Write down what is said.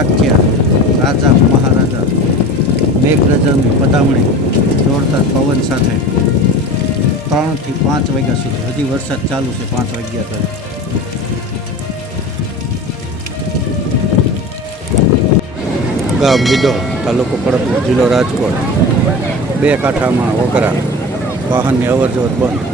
ચાલાક્ય રાજા મહારાજા મેઘરાજાની પદામણી જોરદાર પવન સાથે 3 થી 5 વાગ્યા સુધી હજી વરસાદ ચાલુ છે. 5 વાગ્યા કરે ગામ વિદોલ, તાલુકો પડતર, જિલ્લો રાજકોટ. 2 કાંઠામાં વગરા, વાહનની અવરજવર બંધ.